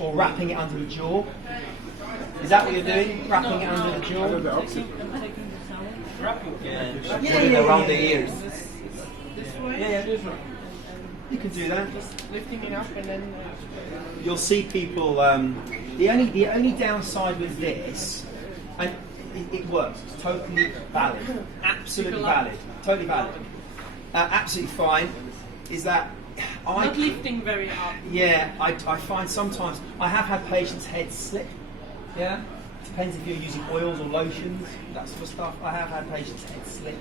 or wrapping it under the jaw. Is that what you're doing? Wrapping it under the jaw? Around the ears. Yeah. You can do that. Just lifting it up and then. You'll see people. The only downside with this, and it works. It's totally valid, absolutely valid, totally valid, absolutely fine. Is that Not lifting very up. Yeah, I find sometimes I have had patients' heads slip. Yeah, depends if you're using oils or lotions, that sort of stuff. I have had patients' heads slip.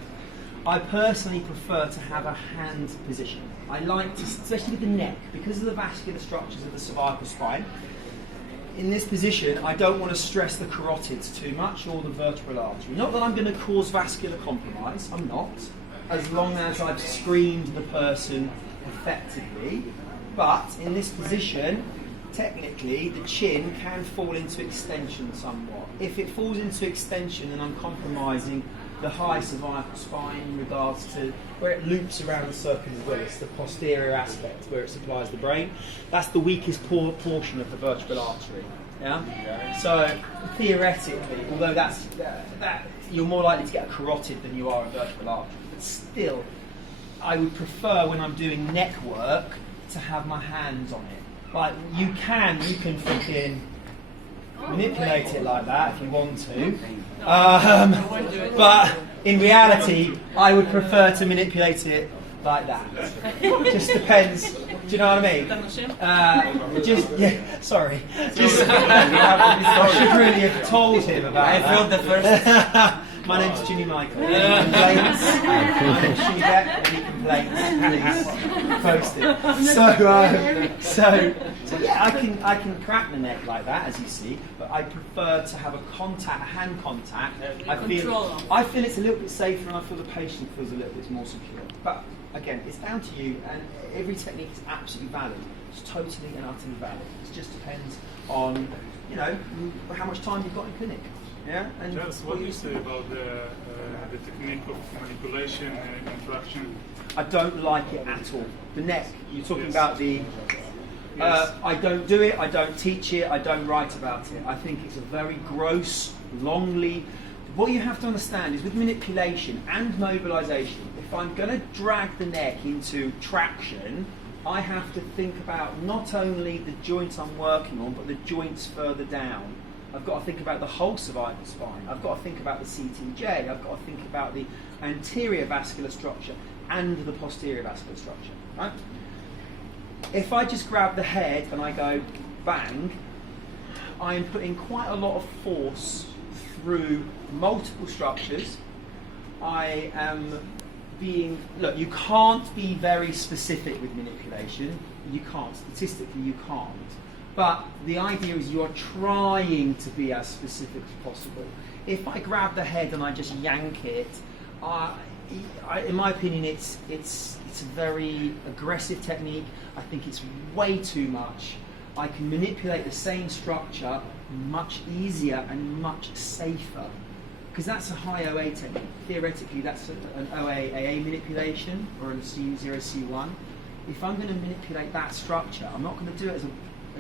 I personally prefer to have a hand position. I like to, especially with the neck, because of the vascular structures of the cervical spine. In this position, I don't want to stress the carotids too much or the vertebral artery. Not that I'm going to cause vascular compromise, I'm not, as long as I've screened the person effectively. But in this position, technically, the chin can fall into extension somewhat. If it falls into extension, then I'm compromising the high cervical spine in regards to where it loops around the circle as well. It's the posterior aspect where it supplies the brain. That's the weakest portion of the vertebral artery. Yeah. So theoretically, although that you're more likely to get a carotid than you are a vertebral artery, but still, I would prefer when I'm doing neck work to have my hands on it. Like you can freaking manipulate it like that if you want to, but in reality, I would prefer to manipulate it like that. Just depends. Do you know what I mean? Sorry. I should really have told him about that. I felt the first. My name's Jimmy Michael. Any complaints? My name's Jimmy Beck. Any complaints? Please post it. So yeah, I can crack the neck like that, as you see, but I prefer to have a hand contact. I feel it's a little bit safer, and I feel the patient feels a little bit more secure. But again, it's down to you, and every technique is absolutely valid. It's totally and utterly valid. It just depends on how much time you've got in clinic. Yeah. And Charles, what do you say about the technique of manipulation and interaction? I don't like it at all. The neck, you're talking about the... I don't do it, I don't teach it, I don't write about it. I think it's a very gross, longly... What you have to understand is with manipulation and mobilisation, if I'm going to drag the neck into traction, I have to think about not only the joint I'm working on, but the joints further down. I've got to think about the whole cervical spine. I've got to think about the CTJ. I've got to think about the anterior vascular structure and the posterior vascular structure. Right? If I just grab the head and I go bang, I am putting quite a lot of force through multiple structures. I am being... Look, you can't be very specific with manipulation. You can't. Statistically, you can't. But the idea is you're trying to be as specific as possible. If I grab the head and I just yank it, in my opinion, it's a very aggressive technique. I think it's way too much. I can manipulate the same structure much easier and much safer, because that's a high OA technique. Theoretically, that's an OA-AA manipulation or a C0-C1. If I'm going to manipulate that structure, I'm not going to do it as a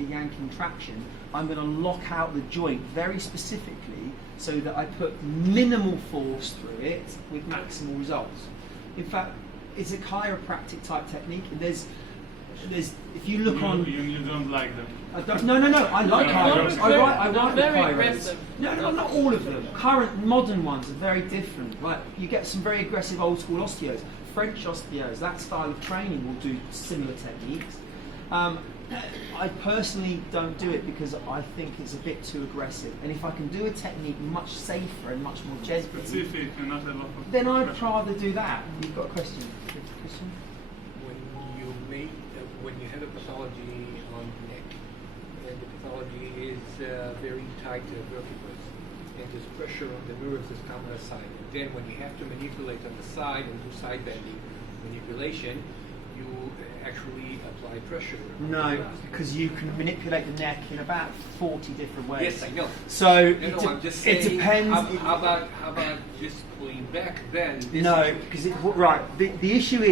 yanking traction. I'm going to lock out the joint very specifically so that I put minimal force through it with maximal results. In fact, it's a chiropractic type technique. There's if you look on... You don't like them? No. I like chiros. I write with chiros. Aggressive. No, not all of them. Current modern ones are very different. Like you get some very aggressive old school osteos. French osteos, that style of training will do similar techniques. I personally don't do it because I think it's a bit too aggressive. And if I can do a technique much safer and much more gentle, Specific and not a lot of... then I'd rather do that. You've got a question? Christian? When you have a pathology on the neck, and the pathology is very tight to the vertebrae, and there's pressure on the nerves that come on the side. And then when you have to manipulate on the side and do side bending manipulation, you actually apply pressure. No, because you can manipulate the neck in about 40 different ways. Yes, I know. So I'm just saying, it depends. How about just pulling back then? No, because the issue is